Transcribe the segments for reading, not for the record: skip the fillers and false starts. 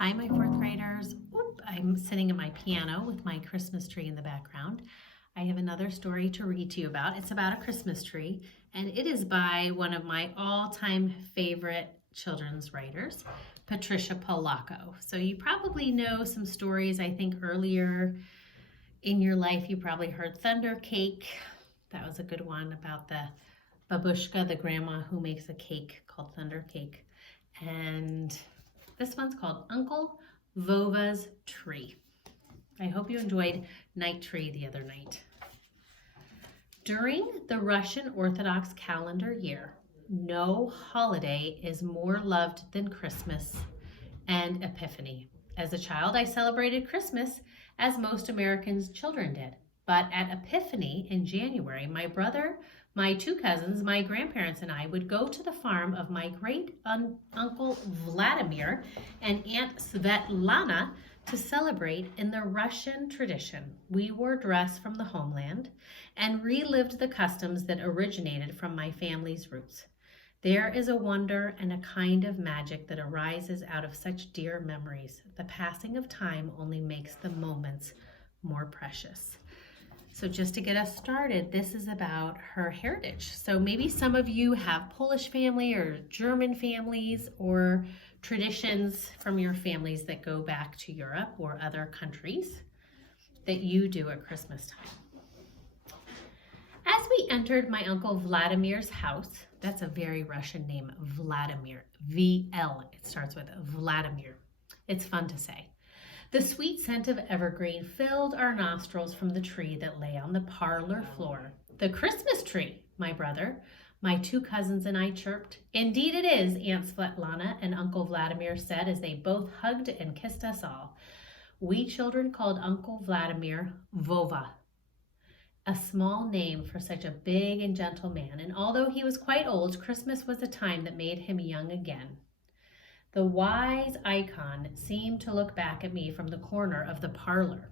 Hi, my fourth graders. I'm sitting at my piano with my Christmas tree in the background. I have another story to read to you about. It's about a Christmas tree, and it is by one of my all-time favorite children's writers, Patricia Polacco. So you probably know some stories. I think earlier in your life you probably heard Thunder Cake. That was a good one about the babushka, the grandma who makes a cake called Thunder Cake. And this one's called Uncle Vova's Tree. I hope you enjoyed Night Tree the other night. During the Russian Orthodox calendar year, no holiday is more loved than Christmas and Epiphany. As a child, I celebrated Christmas as most Americans' children did. But at Epiphany in January, my brother, my two cousins, my grandparents, and I would go to the farm of my great-uncle Vladimir and Aunt Svetlana to celebrate in the Russian tradition. We wore dress from the homeland and relived the customs that originated from my family's roots. There is a wonder and a kind of magic that arises out of such dear memories. The passing of time only makes the moments more precious. So just to get us started, this is about her heritage. So maybe some of you have Polish family or German families or traditions from your families that go back to Europe or other countries that you do at Christmas time. As we entered my Uncle Vladimir's house, that's a very Russian name, Vladimir, V-L, it starts with Vladimir. It's fun to say. The sweet scent of evergreen filled our nostrils from the tree that lay on the parlor floor. The Christmas tree, my brother, my two cousins and I chirped. Indeed it is, Aunt Svetlana and Uncle Vladimir said as they both hugged and kissed us all. We children called Uncle Vladimir Vova, a small name for such a big and gentle man, and although he was quite old, Christmas was a time that made him young again. The wise icon seemed to look back at me from the corner of the parlor.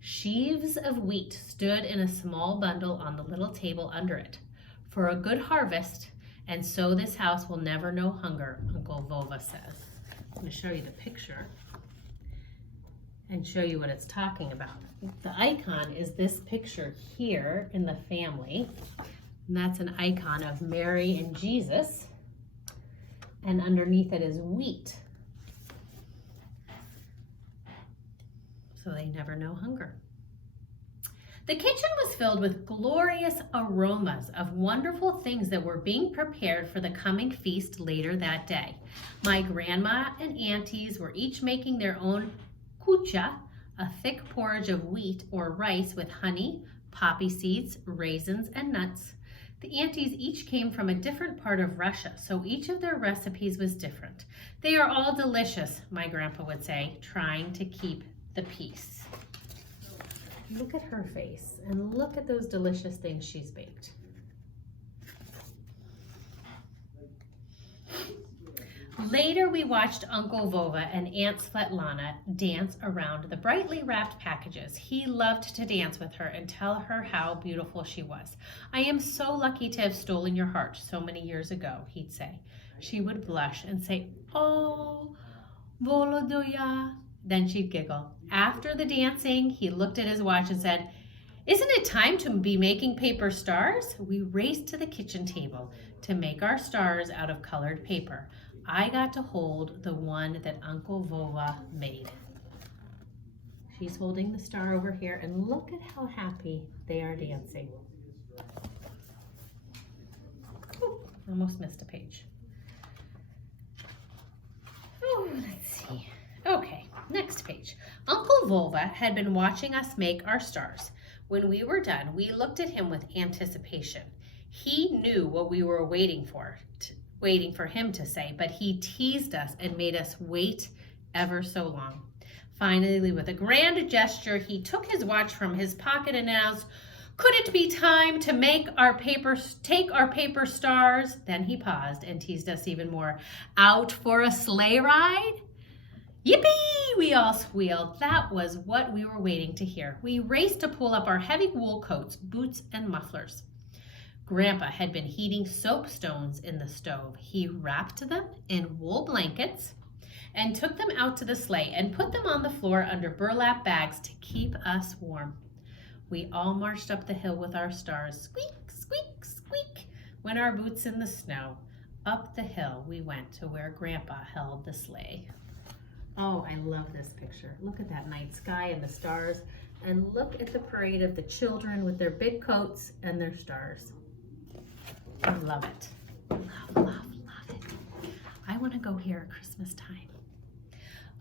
Sheaves of wheat stood in a small bundle on the little table under it. For a good harvest, and so this house will never know hunger, Uncle Vova says. I'm going to show you the picture and show you what it's talking about. The icon is this picture here in the family, and that's an icon of Mary and Jesus. And underneath it is wheat. So they never know hunger. The kitchen was filled with glorious aromas of wonderful things that were being prepared for the coming feast later that day. My grandma and aunties were each making their own kucha, a thick porridge of wheat or rice with honey, poppy seeds, raisins, and nuts. The aunties each came from a different part of Russia, so each of their recipes was different. They are all delicious, my grandpa would say, trying to keep the peace. Look at her face and look at those delicious things she's baked. Later, we watched Uncle Vova and Aunt Svetlana dance around the brightly wrapped packages. He loved to dance with her and tell her how beautiful she was. I am so lucky to have stolen your heart so many years ago, he'd say. She would blush and say, oh, Volodoya. Then she'd giggle. After the dancing, he looked at his watch and said, isn't it time to be making paper stars? We raced to the kitchen table to make our stars out of colored paper. I got to hold the one that Uncle Vova made. She's holding the star over here, and look at how happy they are dancing. Oh, almost missed a page. Oh, let's see. Okay, next page. Uncle Vova had been watching us make our stars. When we were done, we looked at him with anticipation. He knew what we were waiting for him to say, but he teased us and made us wait ever so long. Finally, with a grand gesture, he took his watch from his pocket and announced, could it be time to take our paper stars? Then he paused and teased us even more. Out for a sleigh ride? Yippee! We all squealed. That was what we were waiting to hear. We raced to pull up our heavy wool coats, boots, and mufflers. Grandpa had been heating soapstones in the stove. He wrapped them in wool blankets and took them out to the sleigh and put them on the floor under burlap bags to keep us warm. We all marched up the hill with our stars, squeak, squeak, squeak, went our boots in the snow. Up the hill we went to where Grandpa held the sleigh. Oh, I love this picture. Look at that night sky and the stars, and look at the parade of the children with their big coats and their stars. I love it. Love, love, love it. I want to go here at Christmas time.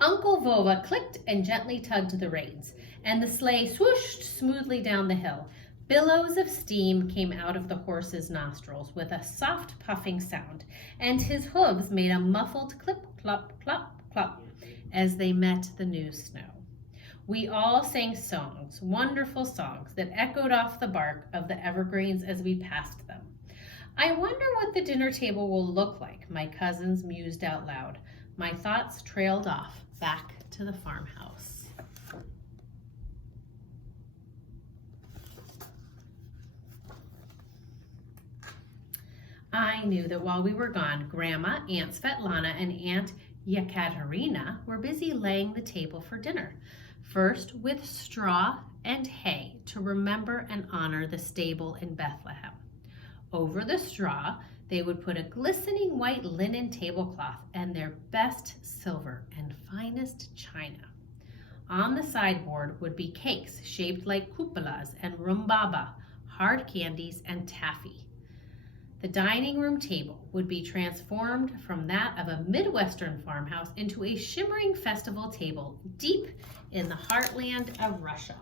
Uncle Vova clicked and gently tugged the reins, and the sleigh swooshed smoothly down the hill. Billows of steam came out of the horse's nostrils with a soft puffing sound, and his hooves made a muffled clip, clop, clop, clop as they met the new snow. We all sang songs, wonderful songs that echoed off the bark of the evergreens as we passed them. I wonder what the dinner table will look like, my cousins mused out loud. My thoughts trailed off back to the farmhouse. I knew that while we were gone, Grandma, Aunt Svetlana, and Aunt Yekaterina were busy laying the table for dinner. First with straw and hay to remember and honor the stable in Bethlehem. Over the straw, they would put a glistening white linen tablecloth and their best silver and finest china. On the sideboard would be cakes shaped like cupolas and rumbaba, hard candies, and taffy. The dining room table would be transformed from that of a Midwestern farmhouse into a shimmering festival table deep in the heartland of Russia.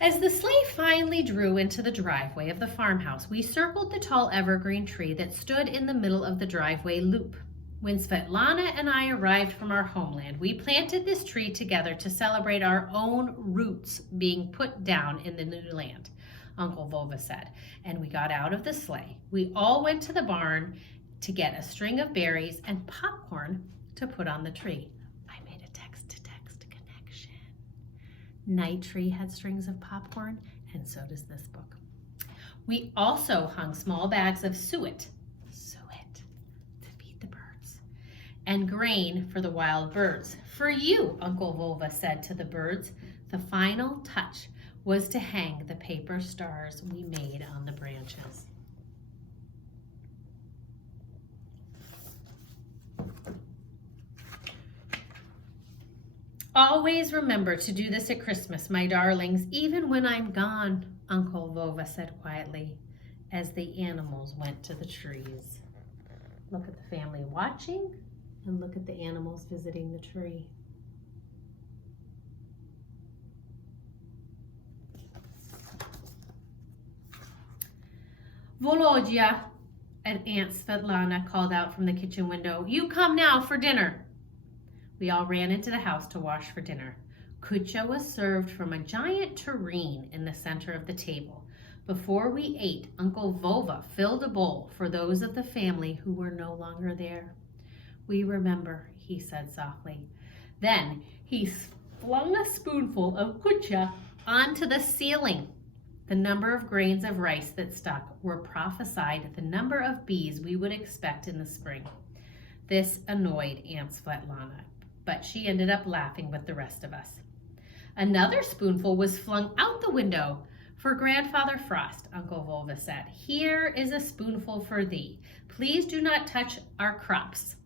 As the sleigh finally drew into the driveway of the farmhouse, we circled the tall evergreen tree that stood in the middle of the driveway loop. When Svetlana and I arrived from our homeland, we planted this tree together to celebrate our own roots being put down in the new land, Uncle Vova said, and we got out of the sleigh. We all went to the barn to get a string of berries and popcorn to put on the tree. I made a text-to-text connection. Night Tree had strings of popcorn, and so does this book. We also hung small bags of suet and grain for the wild birds. For you, Uncle Vova said to the birds. The final touch was to hang the paper stars we made on the branches. Always remember to do this at Christmas, my darlings, even when I'm gone, Uncle Vova said quietly as the animals went to the trees. Look at the family watching. And look at the animals visiting the tree. Volodya, and Aunt Svetlana called out from the kitchen window. You come now for dinner. We all ran into the house to wash for dinner. Kucha was served from a giant tureen in the center of the table. Before we ate, Uncle Vova filled a bowl for those of the family who were no longer there. We remember, he said softly. Then he flung a spoonful of kucha onto the ceiling. The number of grains of rice that stuck were prophesied the number of bees we would expect in the spring. This annoyed Aunt Svetlana, but she ended up laughing with the rest of us. Another spoonful was flung out the window. For Grandfather Frost, Uncle Vova said, here is a spoonful for thee. Please do not touch our crops.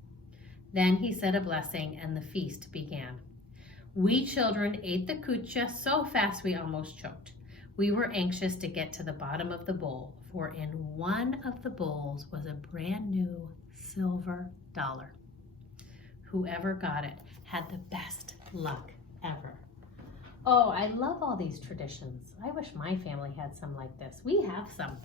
Then he said a blessing and the feast began. We children ate the kucha so fast we almost choked. We were anxious to get to the bottom of the bowl, for in one of the bowls was a brand new silver dollar. Whoever got it had the best luck ever. Oh, I love all these traditions. I wish my family had some like this. We have some,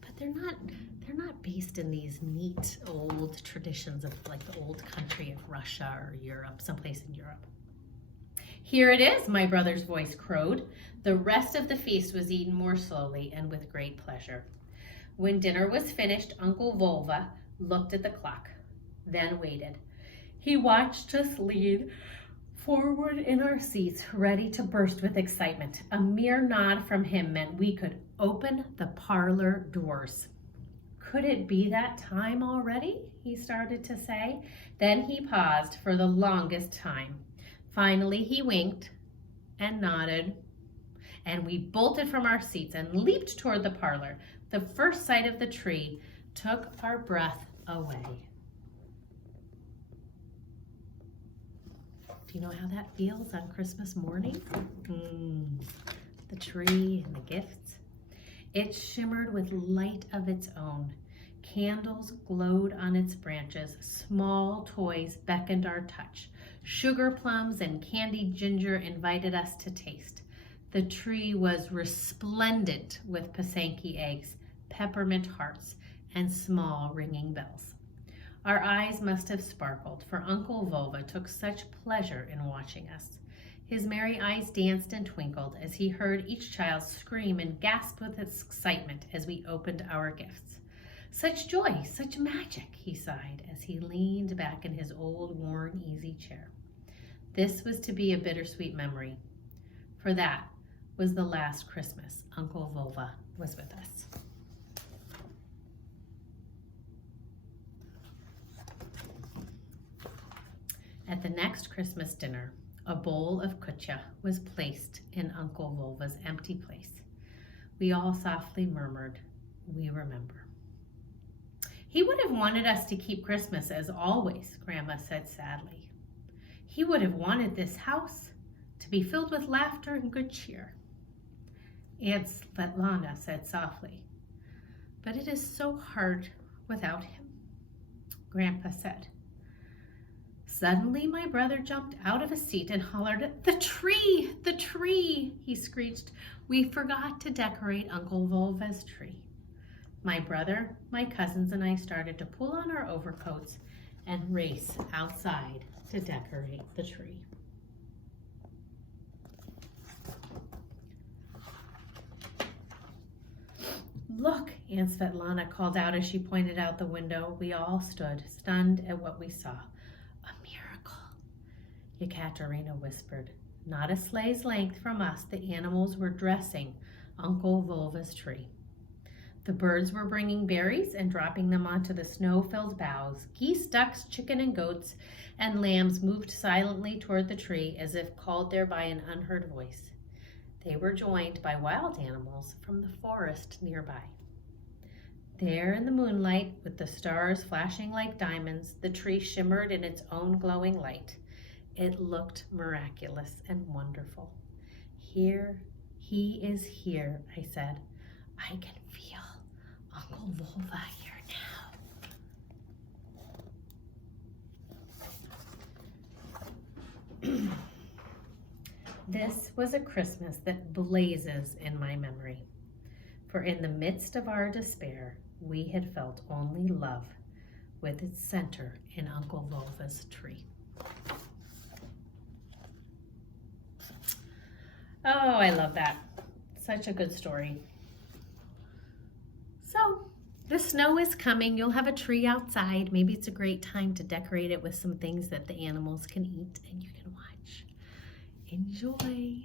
but they're not based in these neat old traditions of like the old country of Russia or Europe, someplace in Europe. Here it is, my brother's voice crowed. The rest of the feast was eaten more slowly and with great pleasure. When dinner was finished, Uncle Vova looked at the clock, then waited. He watched us lean forward in our seats, ready to burst with excitement. A mere nod from him meant we could Open the parlor doors. Could it be that time already? He started to say. Then he paused for the longest time. Finally, he winked and nodded, and we bolted from our seats and leaped toward the parlor. The first sight of the tree took our breath away. Do you know how that feels on Christmas morning? The tree and the gifts. It shimmered with light of its own. Candles glowed on its branches. Small toys beckoned our touch. Sugar plums and candied ginger invited us to taste. The tree was resplendent with Pasanki eggs, peppermint hearts, and small ringing bells. Our eyes must have sparkled, for Uncle Vova took such pleasure in watching us. His merry eyes danced and twinkled as he heard each child scream and gasp with excitement as we opened our gifts. Such joy, such magic, he sighed as he leaned back in his old, worn, easy chair. This was to be a bittersweet memory, for that was the last Christmas Uncle Vova was with us. At the next Christmas dinner, a bowl of kutya was placed in Uncle Volva's empty place. We all softly murmured, "We remember." "He would have wanted us to keep Christmas as always," Grandma said sadly. "He would have wanted this house to be filled with laughter and good cheer." Aunt Svetlana said softly, "But it is so hard without him," Grandpa said. Suddenly, my brother jumped out of his seat and hollered, "The tree! The tree!" he screeched. "We forgot to decorate Uncle Volva's tree." My brother, my cousins, and I started to pull on our overcoats and race outside to decorate the tree. "Look," Aunt Svetlana called out as she pointed out the window. We all stood, stunned at what we saw. Yekaterina whispered. Not a sleigh's length from us, the animals were dressing Uncle Volva's tree. The birds were bringing berries and dropping them onto the snow-filled boughs. Geese, ducks, chicken, and goats and lambs moved silently toward the tree as if called there by an unheard voice. They were joined by wild animals from the forest nearby. There in the moonlight, with the stars flashing like diamonds, the tree shimmered in its own glowing light. It looked miraculous and wonderful. "Here, he is here," I said. "I can feel Uncle Vova here now." This was a Christmas that blazes in my memory, for in the midst of our despair, we had felt only love, with its center in Uncle Volva's tree. Oh, I love that. Such a good story. So, the snow is coming. You'll have a tree outside. Maybe it's a great time to decorate it with some things that the animals can eat and you can watch. Enjoy.